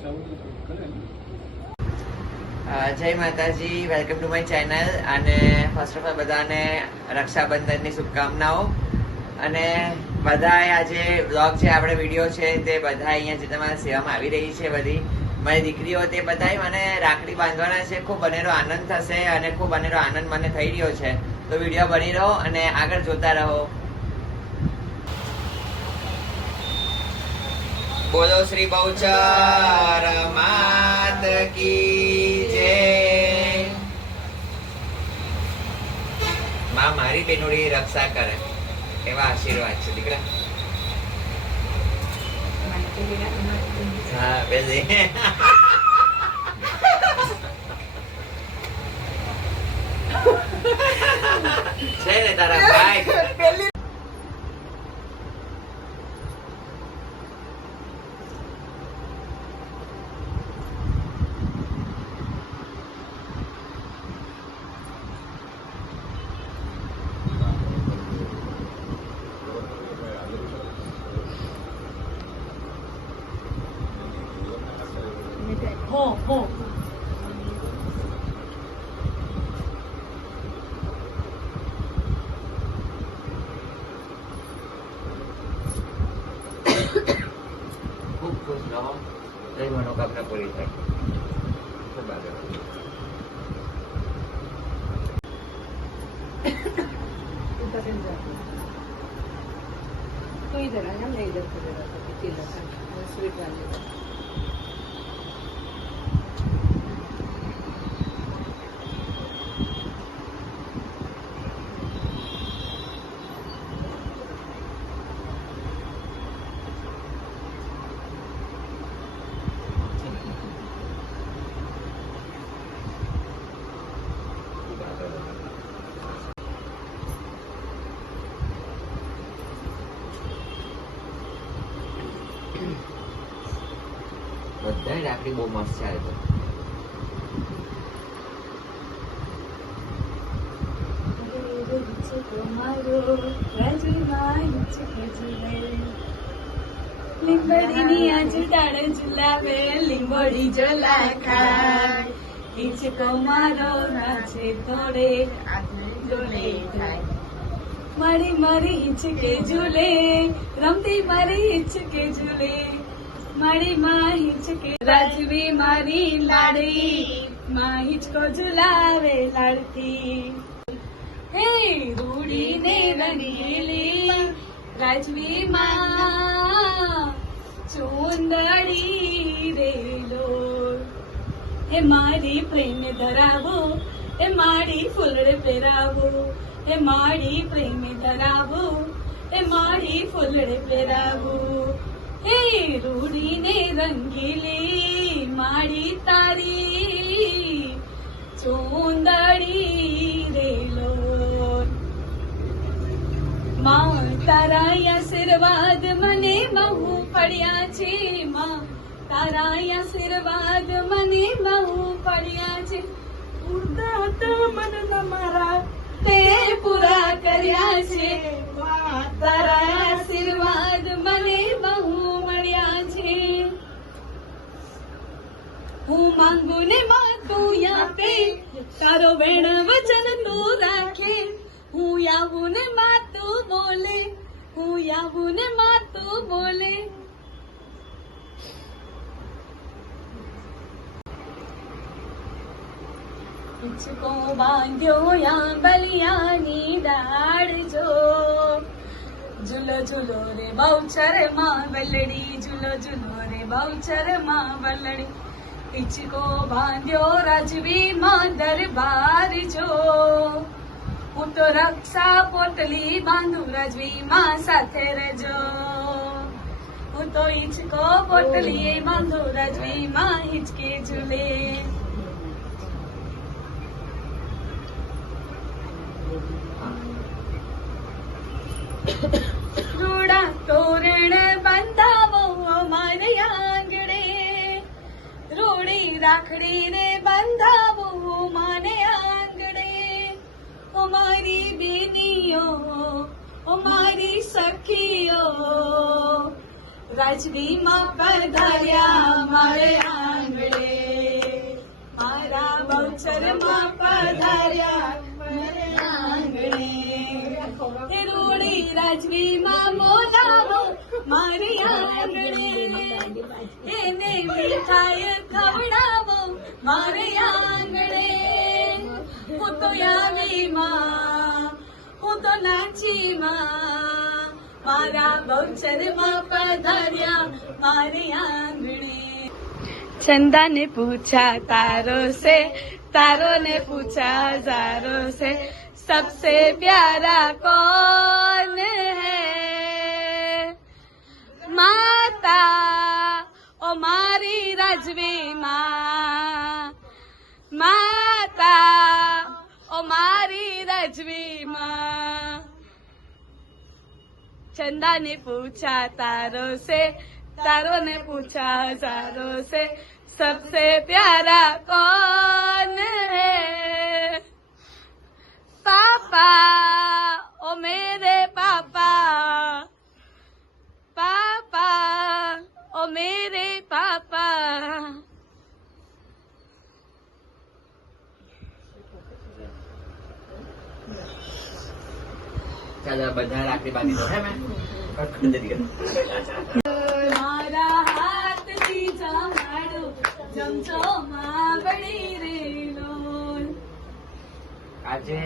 જય માતાજી, welcome to my channel. અને ફર્સ્ટ ઓફ ઓલ બધાને રક્ષાબંધનની શુભકામનાઓ. અને બધા આજે બ્લોગ છે, આપણે વિડીયો છે તે બધા અહીંયા જે તમારા સેવામાં આવી રહી છે, બધી મારી દીકરીઓ તે બધા મને રાખડી બાંધવાના છે. ખૂબ અનેરો આનંદ થશે અને ખૂબ અનેરો આનંદ મને થઈ રહ્યો છે. તો વિડીયો બની રહો અને આગળ જોતા રહો. બોલો શ્રી બહુચર માત કી જય. માં મારી બેનોડી રક્ષા કરે એવા આશીર્વાદ છે દીકરા. હા બેસી છે ને તારા ભાઈ. હો ખૂબ ખુશ રહો. જય મનોકામના પૂરી થાય. ખૂબ આગળ. तो इधर आना, मैं इधर को दे रहा था केला का स्वीट वाले का. બધાય રાખડી બહુ મસ્ત છે આજે તો. લીંબડીની આજુડાળ ઝુલાવે, લીંબડી ઝોલા ખાય. હિંચકો મારો નાચે તોડે, ડોલે થાય. મારી મારી હિંચકે ઝૂલે, રમતી મારી હિંચકે ઝૂલે. મારી માં હિંચકે રાજવી મારી લાડી, માં હિંચકો ઝુલાવે લાડતી. હે રૂડીને રંગીલી રાજવી માં ચુંદડી રેલો. હે મારી પ્રેમ ધરાવો, હે મારી ફૂલડે પહેરાવો. હે મારી પ્રેમ ધરાવો, હે મારી ફૂલડે પહેરાવો. હે રૂડીને રંગીલી માડી તારી ચુંદડી રેલો. માં તારા આશીર્વાદ મને બહુ પડ્યા છે. માં તારા આશીર્વાદ મને બહુ પડ્યા છે. ઉદાત મનના મારા તે પૂરા કર્યા છે. માં તારા આશીર્વાદ મને બહુ મળ્યા છે. હું માંગુ ને માં તું આપે, તારો વેણ વચન તું રાખે. હું આવું ને માં તું બોલે, હું આવું ને માં તું બોલે. હિંચકો બાંધ્યો આંબલિયાની ડાળ જો. ઝૂલો ઝૂલો રે બહુચર માં વલડી, ઝૂલો ઝૂલો રે બહુચર માં વલડી. હિંચકો બાંધ્યો રાજવી માં દરબાર જો. હું તો રક્ષા પોટલી બાંધું રાજવી માં સાથે રહેજો. હું તો હિંચકો પોટલી બાંધું રાજવી માં હિંચકે ઝૂલે. રૂડા તોરણ બંધાવો અમારે આંગણે, રૂડી રાખડી રે બંધાવો માને આંગણે. અમારી બેનીઓ, અમારી સખીઓ રાજવીમાં પધાર્યા મારે આંગણે, મારા બહુચરમાં પધાર્યા મારે આંગણે, એ રૂડી રાજવીમાં બોલાવો મારી આંગણે, એને મીઠાઈ ખવડાવો મારે આંગણે, હું તો આવી માં, હું તો નાચી માં, મારા બહુચરમાં પધાર્યા મારી આંગણે. चंदा ने पूछा तारों से, तारों ने पूछा हजारों से, सबसे प्यारा कौन है? माता ओ मारी રાજવી માં, માતા ओ मारी રાજવી માં. चंदा ने पूछा तारों से, तारों ने पूछा हजारों से, सबसे प्यारा कौन है? पापा ओ मेरे पापा, पापा ओ मेरे पापा. ચાલો બધા રાખડી બાંધી દો હે મેં મારા હાથથી જમાડો જમજમા બળી રેલો. આજે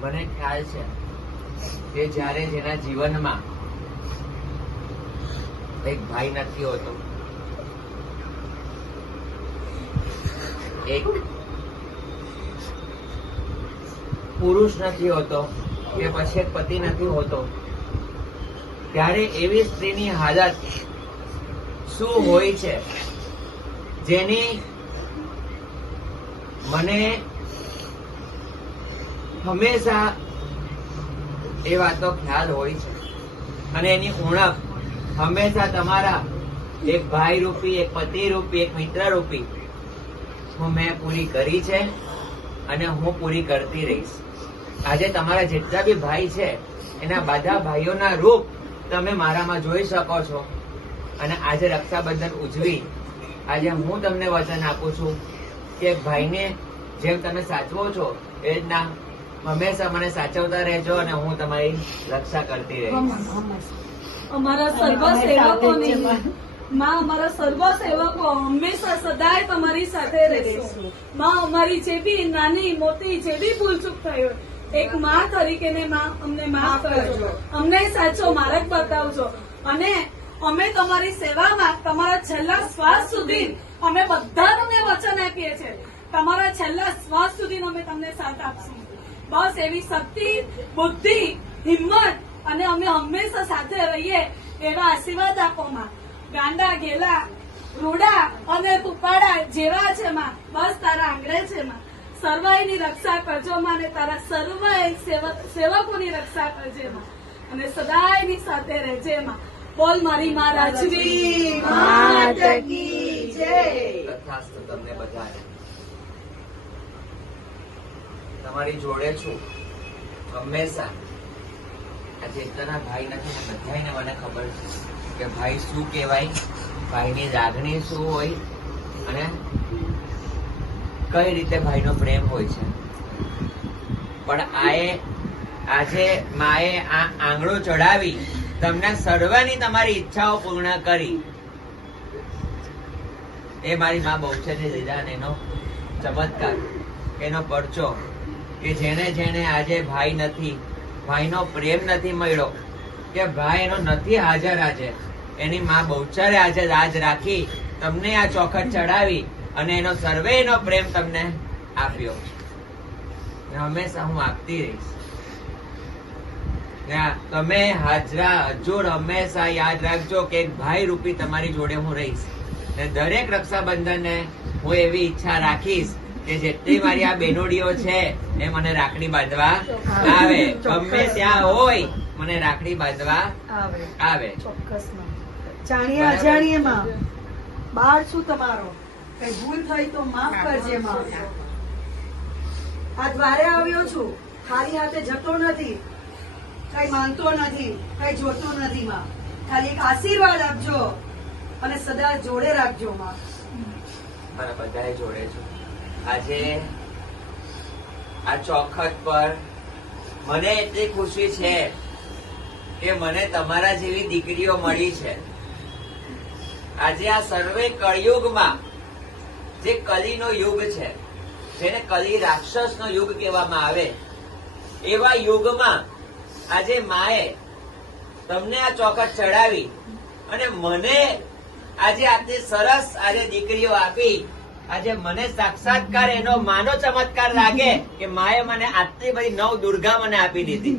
મને ખ્યાલ છે કે જ્યારે જેના જીવનમાં એક ભાઈ નથી હોતો, એક પુરુષ નથી હોતો કે પછી એક પતિ નથી હોતો, ત્યારે એવી સ્ત્રીની હાલત શું હોય છે જેની મને હંમેશા એ વાતો ખ્યાલ હોય છે, અને એની ઉણપ હંમેશા તમારા એક ભાઈ રૂપી, એક પતિ રૂપી, એક મિત્ર રૂપી મેં પૂરી કરી છે અને હું પૂરી કરતી રહીશ. આજે તમારા જેટલા બી ભાઈ છે એના બધા ભાઈઓના રૂપ તમે મારામાં જોઈ શકો છો. અને આજે રક્ષાબંધન ઉજવી આજે હું તમને વચન આપું છું કે ભાઈને જેમ તમે સાચવો છો એ રીતના હંમેશા મને સાચવતા રહેજો અને હું તમારી રક્ષા કરતી રહીશ. અમારા સર્વ સેવકોની માં, અમારા સર્વ સેવકો હંમેશા સદાય તમારી સાથે રહેશું. માં, અમારી જે બી નાની મોટી જે બી ભૂલચૂક થઈ હોય એક માં તરીકે ને માં અમને માફ કરજો, અમને સાચો માર્ગ બતાવજો, અને અમે તમારી સેવામાં તમારા છેલ્લા શ્વાસ સુધી અમે બધાને વચન આપીએ છીએ, તમારા છેલ્લા શ્વાસ સુધી અમે તમને સાથ આપશું. બસ એવી શક્તિ, બુદ્ધિ, હિંમત અને અમે હંમેશા સાથે રહીએ એવા આશીર્વાદ આપો માં. ગાંડા, ઘેલા, રૂડા અને કુપાડા જેવા છે માં, બસ તારા આંગણે છે માં. સર્વાઈની રક્ષા કરજો માં, અને તારા સર્વાઈ સેવકોની રક્ષા કરજે માં, અને સદાયની સાથે રહેજે માં. બોલ મારી માં રાજવી માત કી જય. તથાસ્તુ. તમને બધાને તમારી જોડે છું હંમેશા. આ જેટલાના ભાઈ નથી ને બધાને મને ખબર છે કે ભાઈ શું કહેવાય, ભાઈની લાગણી શું હોય અને કઈ રીતે ભાઈનો પ્રેમ હોય છે. પણ આજે માએ આ આંગળો ચડાવી તમને સર્વની તમારી ઈચ્છાઓ પૂર્ણ કરી. એ મારી મા બહુચરની લીધા ને એનો ચમત્કાર, એનો પરચો કે જેને જેને આજે ભાઈ નથી, ભાઈનો પ્રેમ નથી મળ્યો, કે ભાઈ એનો નથી હાજર આજે, એની મા બહુચરે આજે લાજ રાખી તમને આ ચોખટ ચડાવી અને એનો સર્વે એનો પ્રેમ તમને આપ્યો. હંમેશા હું આપતી રહીશ. તમે હાજરા હજુર હંમેશા યાદ રાખજો કે એક ભાઈ રૂપી તમારી જોડે હું રહીશ. ને દરેક રક્ષાબંધનને હું એવી ઈચ્છા રાખીશ કે જેટલી મારી આ બેનોડીઓ છે એ મને રાખડી બાંધવા આવે, ગમે ત્યાં હોય મને રાખડી બાંધવા આવે. જાણીએ અજાણીએમાં બાળ છું તમારો, કઈ ભૂલ થઈ તો માફ કરજે માં. આ દ્વારે આવ્યો છું, ખાલી હાથે જતો નથી. કઈ માનતો નથી, કઈ જોતો નથી માં. ખાલી એક આશીર્વાદ આપજો અને સદા જોડે રાખજો માં. મારા બધાએ જોડે છું. આજે આ ચોખટ પર મને એટલી ખુશી છે કે મને તમારા જેવી દીકરીઓ મળી છે. આજે આ સર્વે કળિયુગમાં જે કલીનો યુગ છે, જેને કલી રાક્ષસનો યુગ કહેવામાં આવે, એવા યુગમાં આજે માએ તમને આ ચોખટ ચડાવી અને મને આજે આટલી સરસ આજે દીકરીઓ આપી. આજે મને સાક્ષાત્કાર એનો માનો ચમત્કાર લાગે કે માએ મને આટલી બધી નવ દુર્ગા મને આપી દીધી.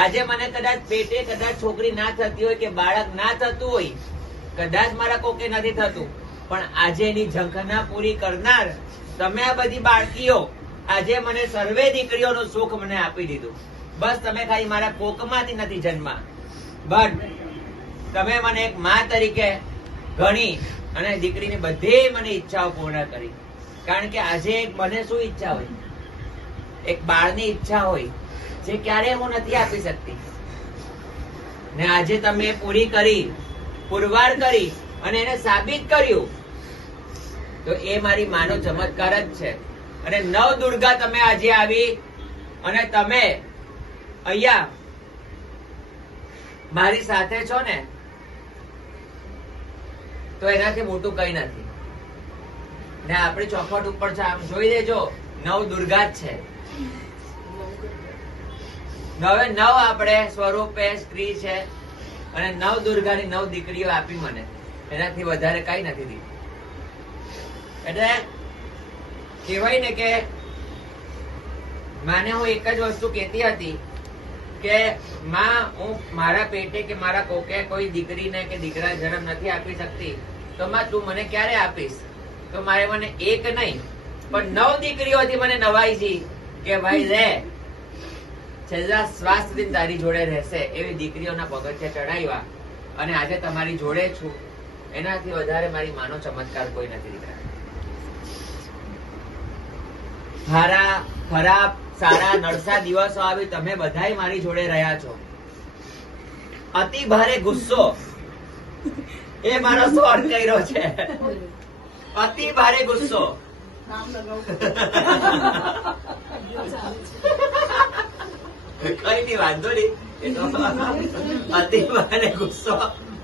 આજે મને કદાચ પેટે કદાચ છોકરી ના થતી હોય કે બાળક ના થતું હોય, કદાચ મારા કોકે નથી થતું, પણ આજે એની ઝંખના પૂરી કરનાર તમે આ બધી બાળકીઓ આજે મને સર્વે દીકરીઓનું સુખ મને આપી દીધું. બસ તમે ખાલી મારા કોકમાંથી નથી જન્મા, બટ તમે મને એક માં તરીકે ગણી અને દીકરીની બધી મને ઈચ્છાઓ પૂર્ણ કરી. કારણ કે આજે મને શું ઈચ્છા હોય, એક બાળની ઈચ્છા હોય જે ક્યારેય હું નથી આપી શકતી, ને આજે તમે પૂરી કરી, પુરવાર કરી અને એને સાબિત કર્યું, તો એ મારી માનો ચમત્કાર જ છે. અને નવ દુર્ગા તમે આજે આવી અને તમે અહીંયા મારી સાથે છો ને, તો એનાથી મોટું કઈ નથી. ને આપણી ચોખટ ઉપર છે, આમ જોઈ લેજો, નવ દુર્ગા જ છે. નવે નવ આપણે સ્વરૂપે સ્ત્રી છે અને નવ દુર્ગાની નવ દીકરીઓ આપી મને, એનાથી વધારે કઈ નથી દીધું. એટલે કહેવાય ને કે માને હું એક જ વસ્તુ કહેતી હતી કે માં, હું મારા પેટે કે મારા કોકે કોઈ દીકરીને કે દીકરા જન્મ નથી આપી શકતી, તો માં તું મને ક્યારે આપીશ? તો મારે મને એક નહીં પણ 9 દીકરીઓથી મને નવાઈ છે કે ભાઈ રે, છેલ્લા શ્વાસ સુધી તારી જોડે રહેશે એવી દીકરીઓના પગથિયા ચડાવ્યા અને આજે તમારી જોડે છું. એનાથી વધારે મારી માનો ચમત્કાર કોઈ નથી દીકરા. ખરાબ સારા નડસા દિવસો આવી તમે બધાય મારી જોડે રહ્યા છો. અતિ ભારે ગુસ્સો એ મારો સોલ્વ કર્યો છે. અતિ ભારે ગુસ્સો કઈ નઈ, વાંધો નહીં. એ તો અતિ ભારે ગુસ્સો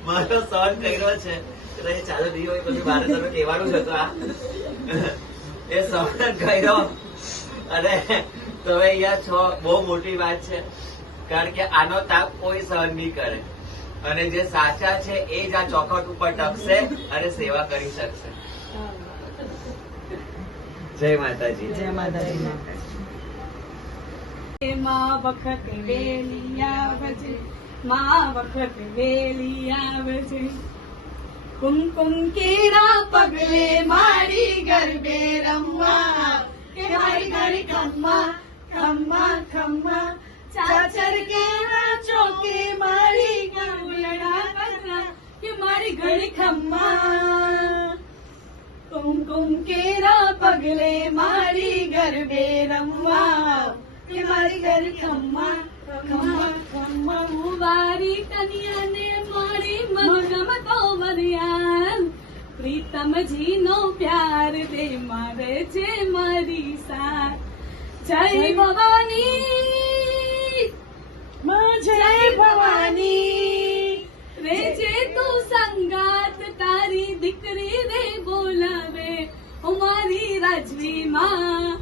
મારો સોલ્વ કર્યો છે. ચાલુ નહીં હોય પછી મારે તમે કહેવાનું જ હતું. આ એ સોલ્વ કર્યો અને તમે અહીંયા છો, બહુ મોટી વાત છે. કારણ કે આનો તાપ કોઈ સહન નહીં કરે અને જે સાચા છે એ જ આ ચોખટ ઉપર ટકશે અને સેવા કરી શકશે. જય માતાજી. જય માતાજી. માં વખત વેલી આવજે, માં વખત વેલી આવજે. કુમકુમ કેરા પગલે મારી ગરબે રમવા, કે મારી ઘરે ખમ્મા ખમ્મા ખમ્મા. ચાચર કેરા ચોકે મારી ગામડા કથા, કે મારી ઘરે ખમ્મા. કુમકુમ કેરા પગલે મારી ગરબે રમવા, કે મારી ઘર ખમ્મા ખમ્મા ખમ્મા. હું મારી કન્યાને મારી મગમ તો મર્યાદ, પ્રીતમજી નો પ્યાર દે મારે છે મારી સાથ. જય ભવાની, જય ભવાની, રે જે તું સંગાત તારી દીકરી રે બોલાવે. ઓ મારી રાજવી માં,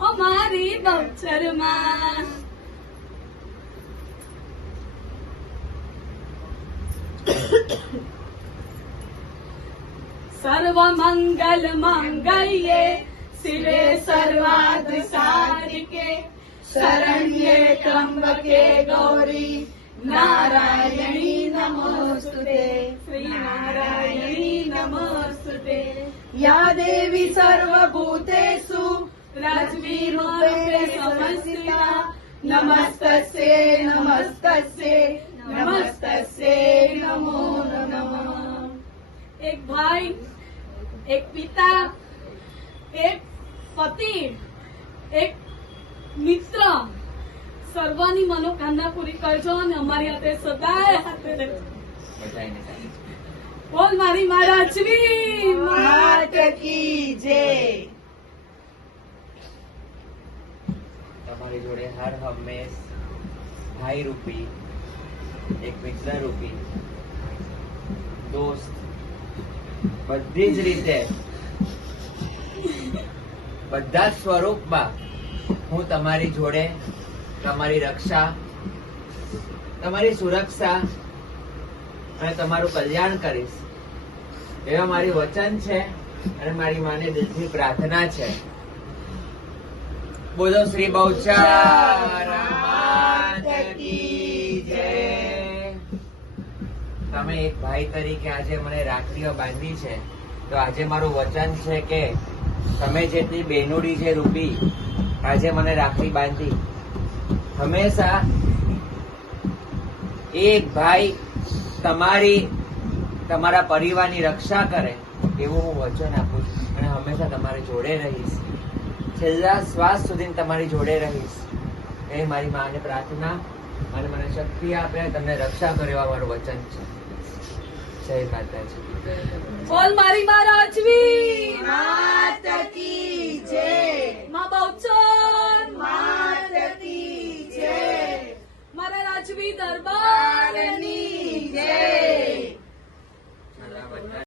ઓ મારી બહુચર માં. સર્વ મંગલ મંગલ્યે શિવે સર્વાર્થ સાધિકે, શરણ્યે ત્રંબકે ગૌરી નારાયણી નમોસ્તુતે. શ્રી નારાયણી નમોસ્તુતે. યા દેવી સર્વભૂતેષુ રાજવી રૂપે સંસ્થિતા, નમસ્તસ્યે નમસ્તસ્યે નમસ્તસ્યે નમો નમઃ. એક ભાઈ, એક પિતા, એક પતિ, એક મિત્ર, સર્વ સર્વની મનોકામના પૂરી કરજો અને અમારી હાથે સદાય હાથે રહેજો. બધાયને ચાલે. બોલ મારી મા રાજવી માત કી જય. તમારી જોડે હર હંમેશ ભાઈ રૂપી, એક મિત્ર રૂપી, દોસ્ત, બધી જ રીતે બધા જ સ્વરૂપમાં હું તમારી જોડે તમારી રક્ષા, તમારી સુરક્ષા અને તમારું કલ્યાણ કરીશ એવા મારી વચન છે અને મારી માને દિલથી પ્રાર્થના છે. બોલો શ્રી બહુચર માત કી જય. તમે એક ભાઈ તરીકે આજે મને રાખડીઓ બાંધી છે તો આજે મારું વચન છે કે તમે જેટલી બેનુડી છે રૂપી આજે મને રાખડી બાંધી, હંમેશા એક ભાઈ તમારા પરિવારની રક્ષા કરે એવું હું વચન આપું છું અને હંમેશા તમારી જોડે રહીશ, છેલ્લા શ્વાસ સુધી તમારી જોડે રહીશ એ મારી માને પ્રાર્થના અને મને શક્તિ આપે, તમને રક્ષા કરે એવા મારું વચન છે. જય માતાજી. બોલ મારી મા રાજવી માત કી જય. મા બહુચર માત કી જય. મારા રાજવી દરબાર